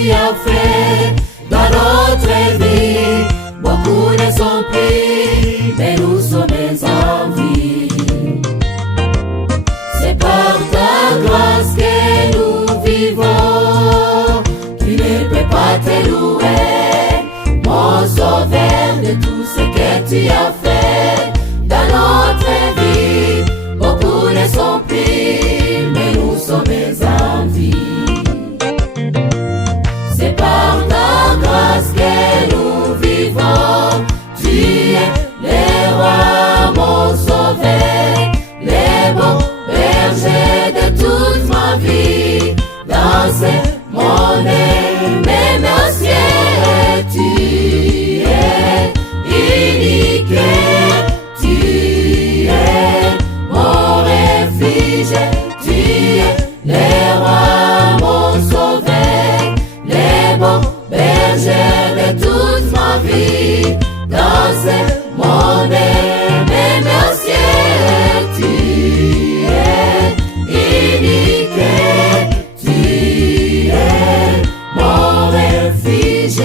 tu as fait dans notre vie. Beaucoup ne sont pris, mais nous sommes en vie. C'est par ta grâce que nous vivons. Tu ne peux pas te louer, mon sauveur, de tout ce que tu as fait dans notre vie. Beaucoup ne sont pris, mais nous sommes en vie. C'est par ta grâce que nous vivons. Tu es le roi, mon sauveur, le bon berger de toute ma vie. Dans ce monde, même au ciel, tu es unique. Tu es mon refuge. Tu es le roi, mon sauveur, le bon berger de toute ma vie. Dans ce monde, même au ciel, tu es unique. Tu es mon refuge.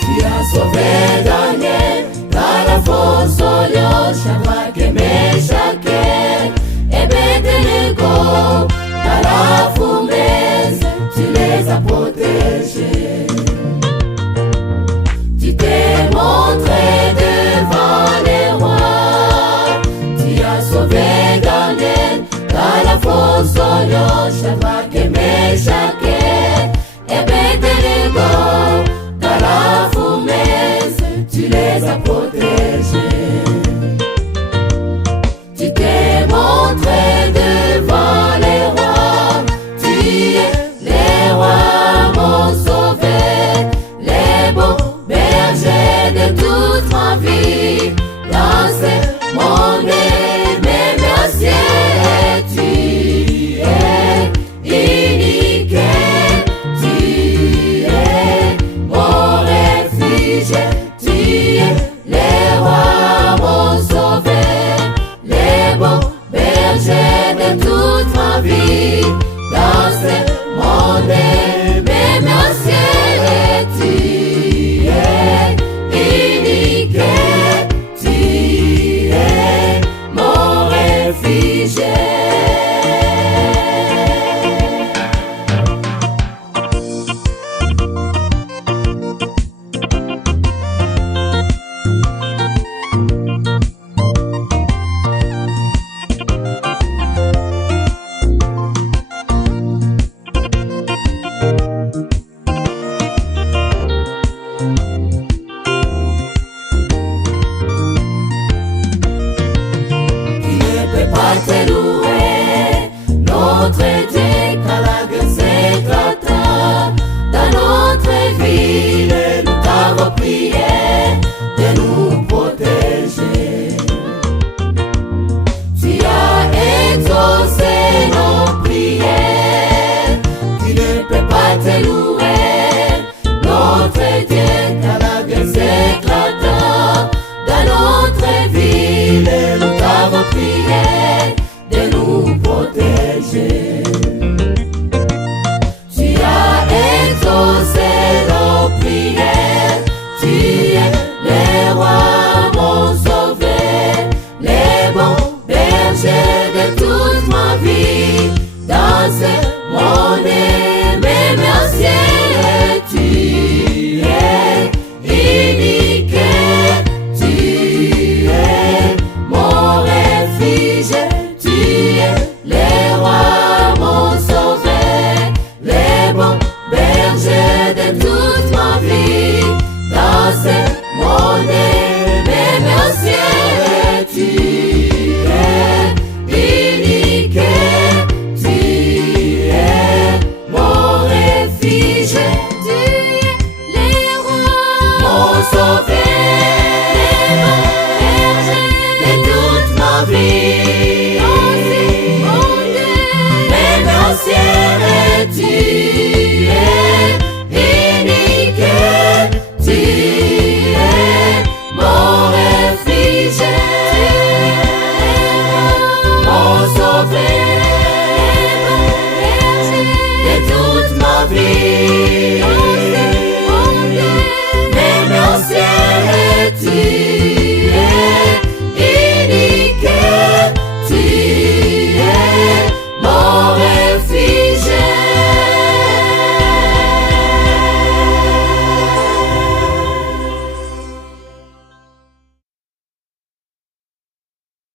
Tu as sauvé Daniel dans la fosse au lion, Shadrach et Meshach et Abednego. Dans la fournaise, tu les as protégés. Tu t'es montré devant les rois. Tu as sauvé Daniel dans la fosse au lion, Shadrach et Meshach et Abednego. Dans la fournaise, tu les as protégés. Tu t'es montré devant les rois. Tu es le roi, mon sauveur, le bon berger de toute ma vie. Dans ce monde, même au ciel, tu es unique. Tu es mon refuge. Tu es le roi, mon sauveur, le bon berger de toute ma vie. Dans ce monde, même au ciel, tu es unique. Tu es mon refuge. Tu ne peux pas te louer, notre Dieu, car la grâce éclata dans notre vie. Nous t'avons prié de nous protéger. Tu as exaucé nos prières. Tu ne peux pas te louer, notre Dieu, car la grâce éclata dans notre vie. Nous t'avons prié de nous protéger. Tu as exaucé nos prières. Tu es le roi, mon sauveur, le bon berger de toute ma vie. Dans ce monde, même au ciel, tu es unique. Tu es mon refuge. Tu es le roi, mon sauveur, le bon berger de toute ma vie. Dans ce